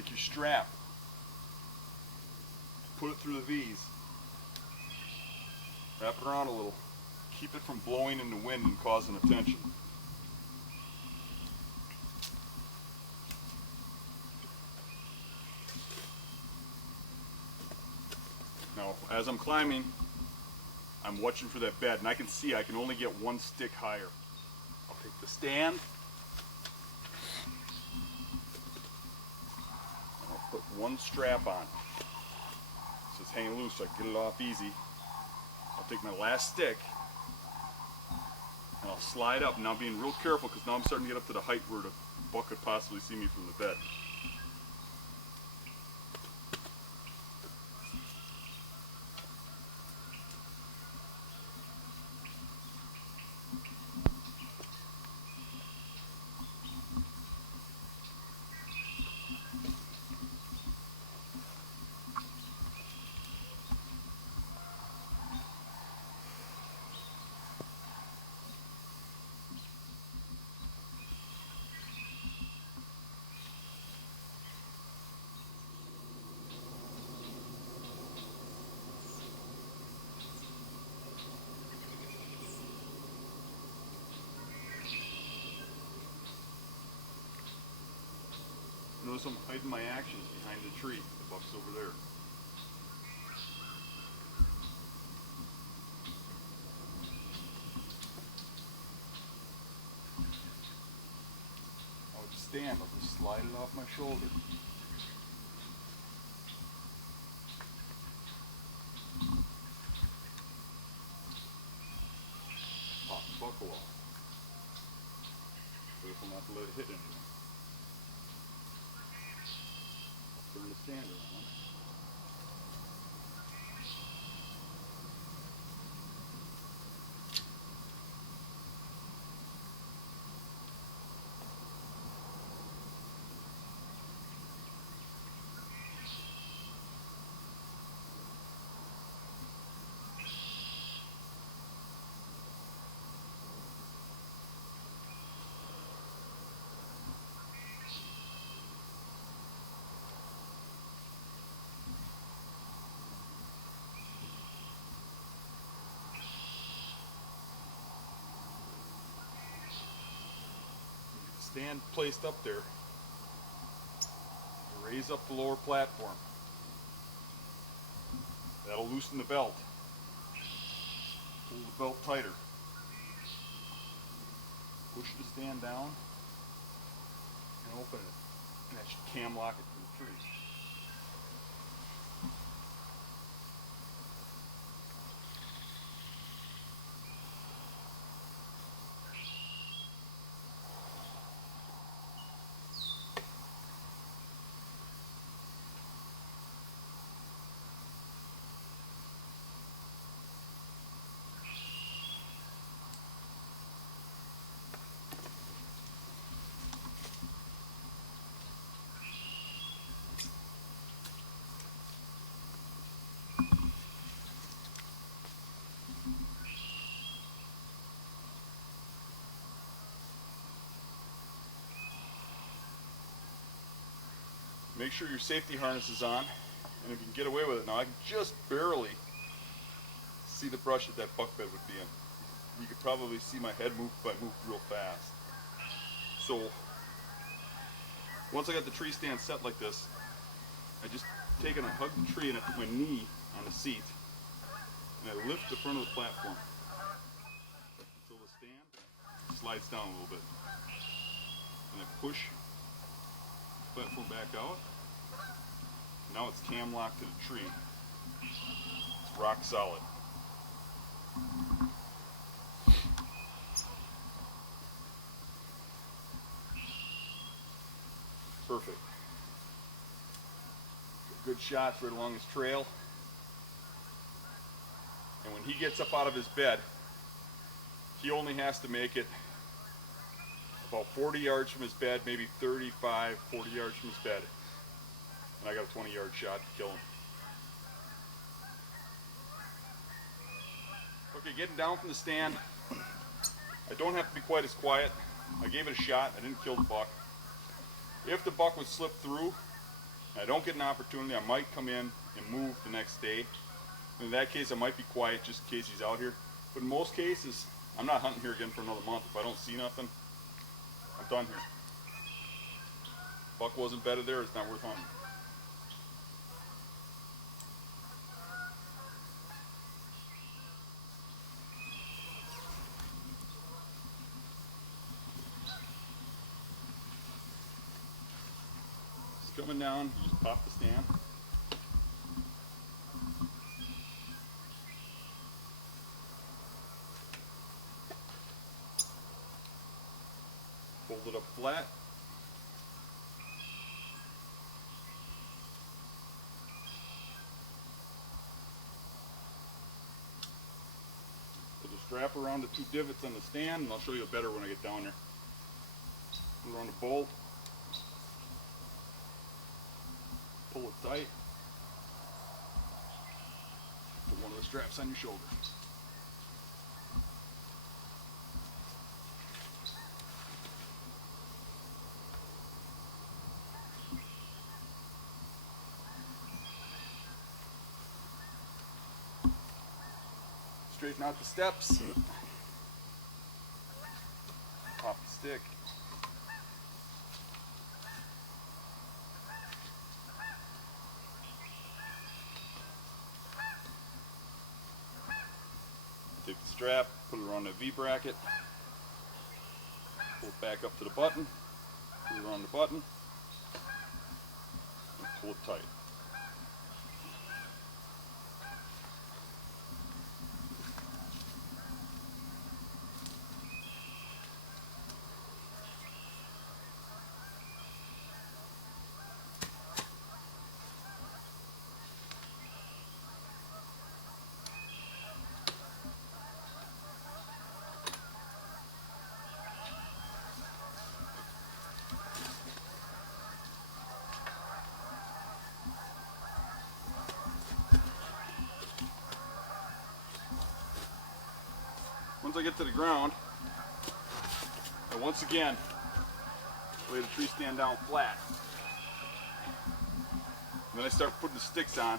Take your strap, put it through the V's, wrap it around a little, keep it from blowing in the wind and causing a tension. Now, as I'm climbing, I'm watching for that bed, and I can see I can only get one stick higher. I'll take the stand, and I'll put one strap on. So it's hanging loose so I can get it off easy. I'll take my last stick, and I'll slide up. Now I'm being real careful because now I'm starting to get up to the height where the buck could possibly see me from the bed. Notice I'm hiding my actions behind the tree. The buck's over there. I would stand, I'll just slide it off my shoulder. Pop the buckle off. Careful not to let it hit anything. Turn the stand around. Stand placed up there, raise up the lower platform. That'll loosen the belt. Pull the belt tighter. Push the stand down and open it. And that should cam lock it to the tree. Make sure your safety harness is on, and if you can get away with it. Now I can just barely see the brush that that buck bed would be in. You could probably see my head move if I moved real fast. So once I got the tree stand set like this, I just take and I hug the tree and I put my knee on the seat, and I lift the front of the platform until the stand slides down a little bit, and I push the platform back out. Now it's cam locked to the tree. It's rock solid. Perfect. Good shots right along his trail. And when he gets up out of his bed, he only has to make it about 40 yards from his bed, maybe 35, 40 yards from his bed. And I got a 20-yard shot to kill him. Okay, getting down from the stand. I don't have to be quite as quiet. I gave it a shot. I didn't kill the buck. If the buck would slip through, and I don't get an opportunity, I might come in and move the next day. In that case, I might be quiet just in case he's out here. But in most cases, I'm not hunting here again for another month. If I don't see nothing, I'm done here. Buck wasn't bedded there, it's not worth hunting. It's coming down, you just pop the stand. Fold it up flat. Put the strap around the two divots on the stand, and I'll show you better when I get down there. Put it on the bolt. Pull it tight. Put one of the straps on your shoulder. Straighten out the steps. Pop the stick. Take the strap, put it around the V-bracket, pull it back up to the button, put it around the button, and pull it tight. Once I get to the ground, I once again lay the tree stand down flat. And then I start putting the sticks on.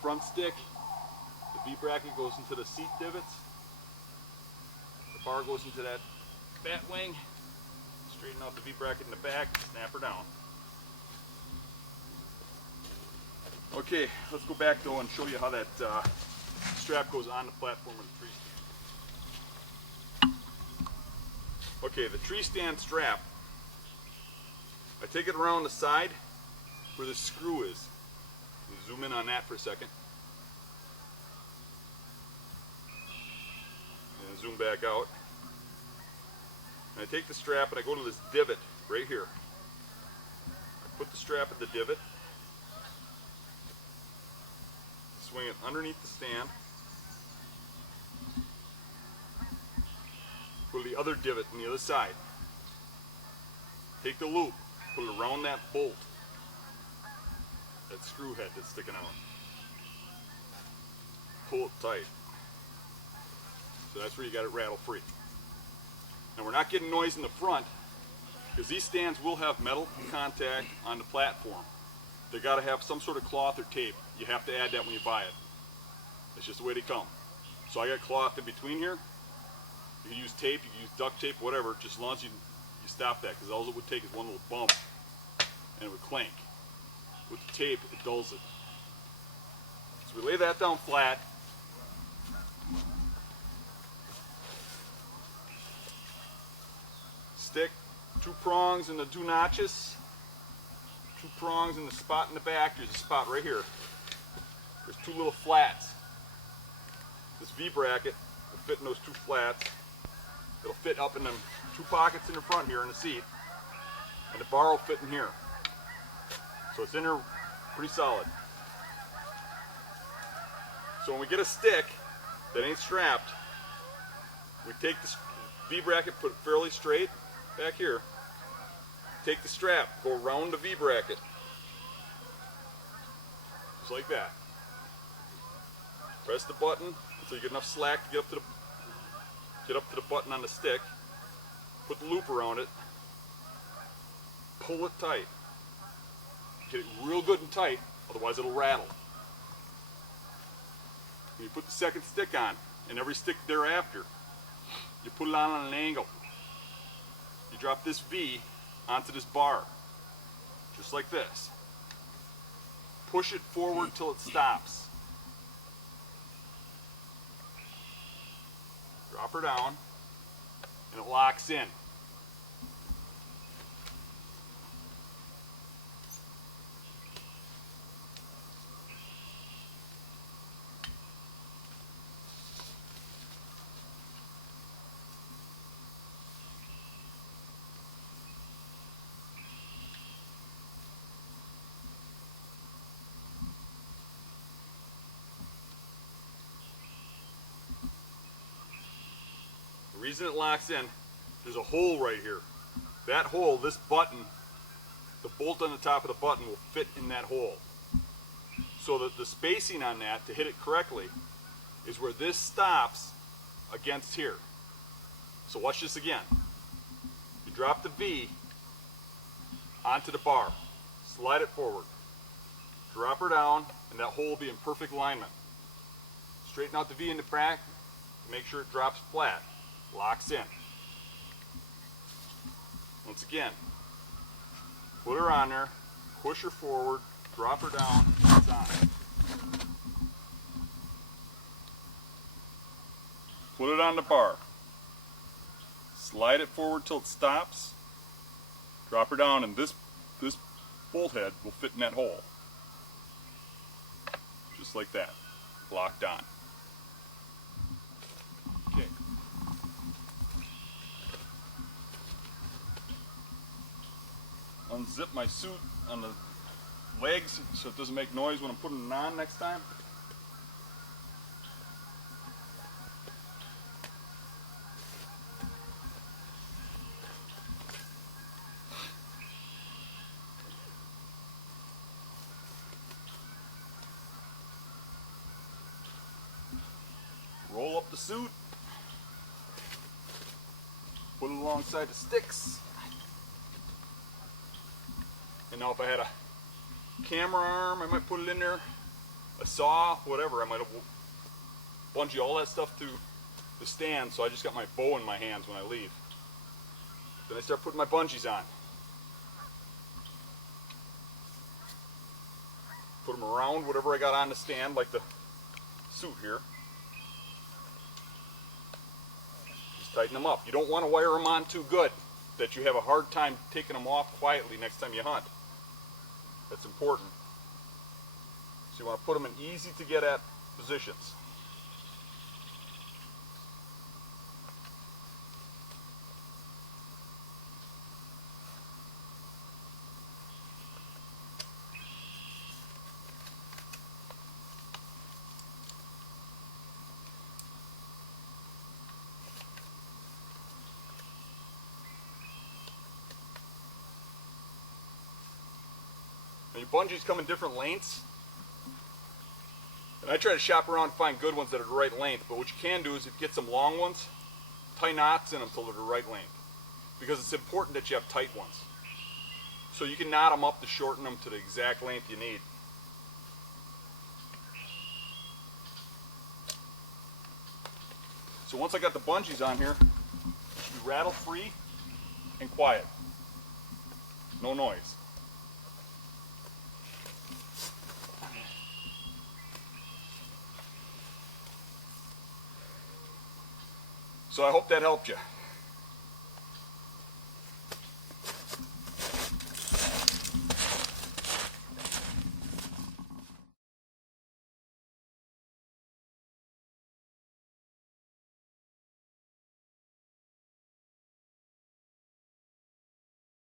Front stick, the V-bracket goes into the seat divots. The bar goes into that bat wing. Straighten out the V-bracket in the back, snap her down. Okay, let's go back though and show you how that strap goes on the platform of the tree stand. Okay, the tree stand strap, I take it around the side where the screw is. Zoom in on that for a second. And zoom back out. And I take the strap and I go to this divot right here. I put the strap at the divot. Swing it underneath the stand. Go to the other divot on the other side. Take the loop, put it around that bolt, that screw head that's sticking out. Pull it tight. So that's where you got it rattle free. Now we're not getting noise in the front because these stands will have metal contact on the platform. They got to have some sort of cloth or tape. You have to add that when you buy it. It's just the way they come. So I got cloth in between here. You can use tape, you can use duct tape, whatever, just as long as you stop that, because all it would take is one little bump and it would clank. With the tape, it dulls it. So we lay that down flat. Stick 2 prongs in the 2 notches. 2 prongs in the spot in the back. There's a spot right here. There's 2 little flats. This V-bracket will fit in those 2 flats. It'll fit up in them 2 pockets in the front here in the seat. And the bar will fit in here. So it's in there pretty solid. So when we get a stick that ain't strapped, we take the V-bracket, put it fairly straight back here. Take the strap, go around the V-bracket. Just like that. Press the button until you get enough slack to get up to the get up to the button on the stick, put the loop around it, pull it tight. Get it real good and tight, otherwise it'll rattle. When you put the second stick on, and every stick thereafter, you put it on an angle. You drop this V onto this bar, just like this. Push it forward till it stops. Drop her down, and it locks in. The reason it locks in, there's a hole right here. That hole, this button, the bolt on the top of the button will fit in that hole. So that the spacing on that, to hit it correctly, is where this stops against here. So watch this again. You drop the V onto the bar, slide it forward, drop her down, and that hole will be in perfect alignment. Straighten out the V in the back, make sure it drops flat. Locks in. Once again, put her on there, push her forward, drop her down, it's on. Put it on the bar. Slide it forward till it stops. Drop her down, and this bolt head will fit in that hole. Just like that. Locked on. Okay. Unzip my suit on the legs so it doesn't make noise when I'm putting it on next time. Roll up the suit, put it alongside the sticks. And now if I had a camera arm, I might put it in there, a saw, whatever. I might have bungee all that stuff to the stand, so I just got my bow in my hands when I leave. Then I start putting my bungees on. Put them around whatever I got on the stand, like the suit here. Just tighten them up. You don't want to wire them on too good, that you have a hard time taking them off quietly next time you hunt. That's important. So you want to put them in easy to get at positions. Now your bungees come in different lengths, and I try to shop around and find good ones that are the right length, but what you can do is if you get some long ones, tie knots in them till they're the right length, because it's important that you have tight ones. So you can knot them up to shorten them to the exact length you need. So once I got the bungees on here, it should be rattle free and quiet. No noise. So I hope that helped you.